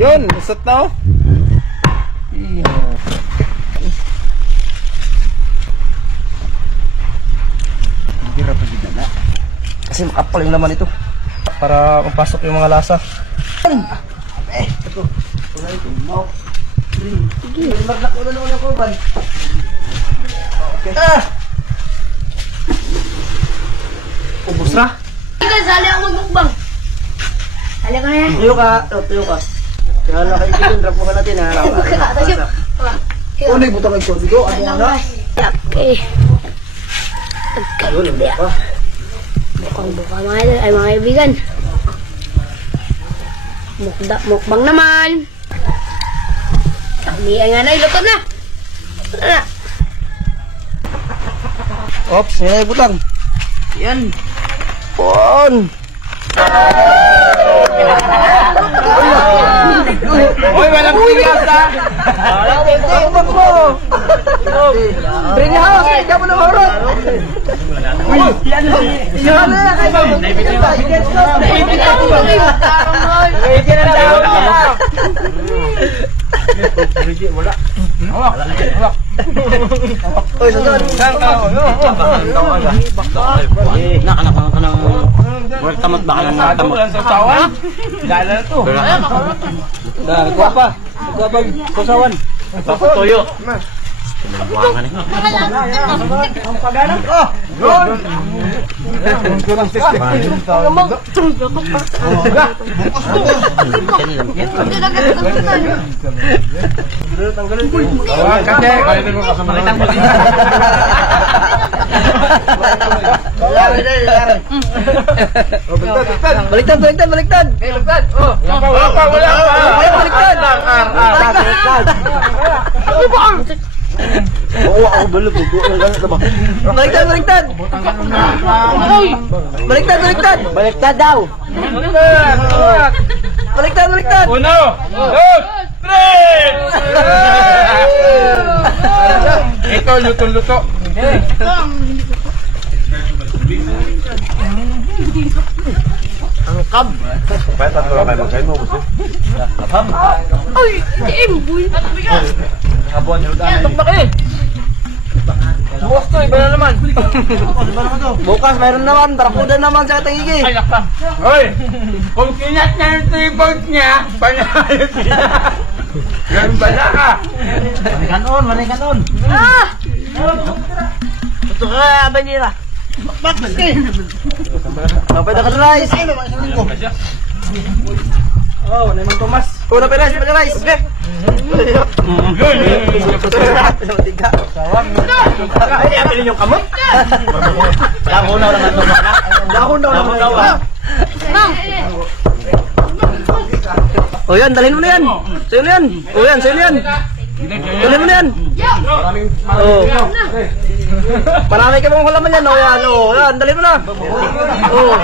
Yun, usot na oh. Hirap na din na. Kasi makapal yung laman ito. Para mapasok yung mga lasa. Ito. Wala ito. Mau. Sige. Magnak ulo naman yung kurban. Okay. Ubus na. Sige, sali ako magbukbang. Sali ka na yan. Tuyo ka. Tuyo ka. Kaya na kaibigan, rapuhan natin ha. Ano yung butang ito? Dito, ano na? Okay. Ayun, ang buka. Bukang-buka mga idol, ay mga kaibigan. Mukbang naman. Hindi nga na, iluto na. Ops, yan ay butang. Yan. Pon. Uy, walang tigas ha. Ako ba po? Bring house, ikaw mo na mahurot. Yan na, kayo. Wala. Uy, sunod. Nakanak ka ng tamot ba ka ng tamot? Dahil na ito. Nagkuha pa. Nagkuha pa. Kusawan. Tuyo. Ang paghanap ko. Yun. Baliktad. Oh, wala pa. Baliktad. Oo, ako balot. Baliktad. Baliktad daw. Baliktad. Uno, dos, tres. Ito, luto. Ang kab. Ba't tatlo kayo magkain mo, gusto? Kapam. Ay, boy. Kabuan nyo daan. Tok na kayo. Bukas to, iba na naman. Bukas, mayroon naman. Tarapudan naman sa katangigi. Ay, nakta. Hoy, kung kinat na yung tripod niya, panayos niya. Ganun ba na ka? Marikanon. Ito ka, Abanira. Bakbak, maski. Napay na ka na rice. Oh, naman Tomas. Oh, napay rice. Okay. Ay, apilin yung kamot. Dahon daw naman ito. Dahon daw. Oh, yan, dalhin mo na yan. Sa'yo na yan. Oh, yan, sa'yo na yan. Dalhin mo na yan. Oh. Marami ka mong halaman yan. Oh, yan, oh. Yan, dalhin mo na. Oh.